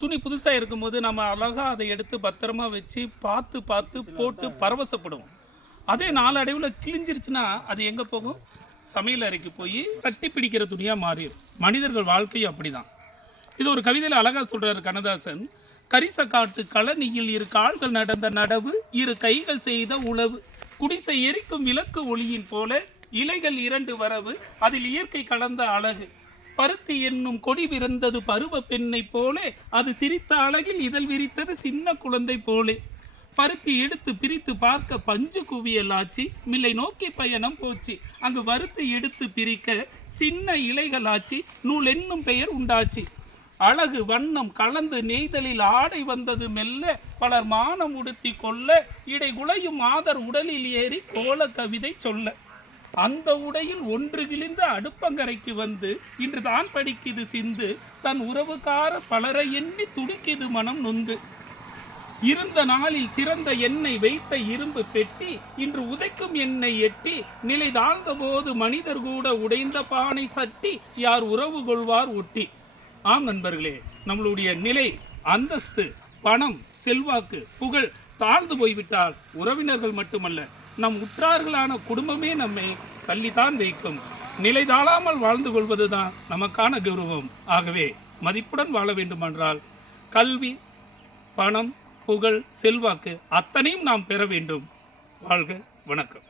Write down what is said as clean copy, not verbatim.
துணி புதுசாக இருக்கும்போது நம்ம அழகாக அதை எடுத்து பத்திரமா வச்சு பார்த்து பார்த்து போட்டு பரவசப்படுவோம். அதே நாளடைவில் கிழிஞ்சிருச்சுன்னா அது எங்கே போகும்? சமையல் அறைக்கு போய் தட்டி பிடிக்கிற துணியாக மாறிடும். மனிதர்கள் வாழ்க்கையும் அப்படிதான். இது ஒரு கவிதையில் அழகாக சொல்கிறார் கண்ணதாசன். கரிச காட்டு களனியில் இரு கால்கள் நடந்த நடவு, இரு கைகள் செய்த உழவு, குடிசை எரிக்கும் விளக்கு ஒளியின் போல இலைகள் இரண்டு வரவு, அதில் இயற்கை கலந்த அழகு, பருத்தி என்னும் கொடி விருந்தது பருவ பெண்ணை போலே, அது சிரித்த அழகில் இதழ் விரித்தது சின்ன குழந்தை போலே, பருத்தி எடுத்து பிரித்து பார்க்க பஞ்சு குவியல் ஆச்சு, மில்லை நோக்கி பயணம் போச்சு, அங்கு வறுத்து எடுத்து பிரிக்க சின்ன இலைகள் ஆச்சு, நூல் என்னும் பெயர் உண்டாச்சு, அழகு வண்ணம் கலந்து நெய்தலில் ஆடை வந்தது மெல்ல, பலர் மானம் உடுத்தி கொள்ள, இடை குலையும் ஆதர் உடலில் ஏறி கோல கவிதை சொல்ல, அந்த உடையில் ஒன்று விழுந்த அடுப்பங்கரைக்கு வந்து இன்று தான் படிக்குது சிந்து, தன் உறவுக்கார பலரை எண்ணி துடிக்குது மனம் நொந்து, இருந்த நாளில் சிறந்த எண்ணெய் வைத்த இரும்பு பெட்டி இன்று உதைக்கும் எண்ணெய் எட்டி, நிலை தாழ்ந்த போது மனிதர் கூட உடைந்த பானை சட்டி, யார் உறவு கொள்வார் ஒட்டி. ஆம் நண்பர்களே, நம்மளுடைய நிலை, அந்தஸ்து, பணம், செல்வாக்கு, புகழ் தாழ்ந்து போய்விட்டால் உறவினர்கள் மட்டுமல்ல, நம் உற்றார்களான குடும்பமே நம்மை தள்ளித்தான் வைக்கும். நிலை தாழாமல் வாழ்ந்து கொள்வதுதான் நமக்கான கௌரவம். ஆகவே மதிப்புடன் வாழ வேண்டுமென்றால் கல்வி, பணம், புகழ், செல்வாக்கு அத்தனையும் நாம் பெற வேண்டும். வாழ்க. வணக்கம்.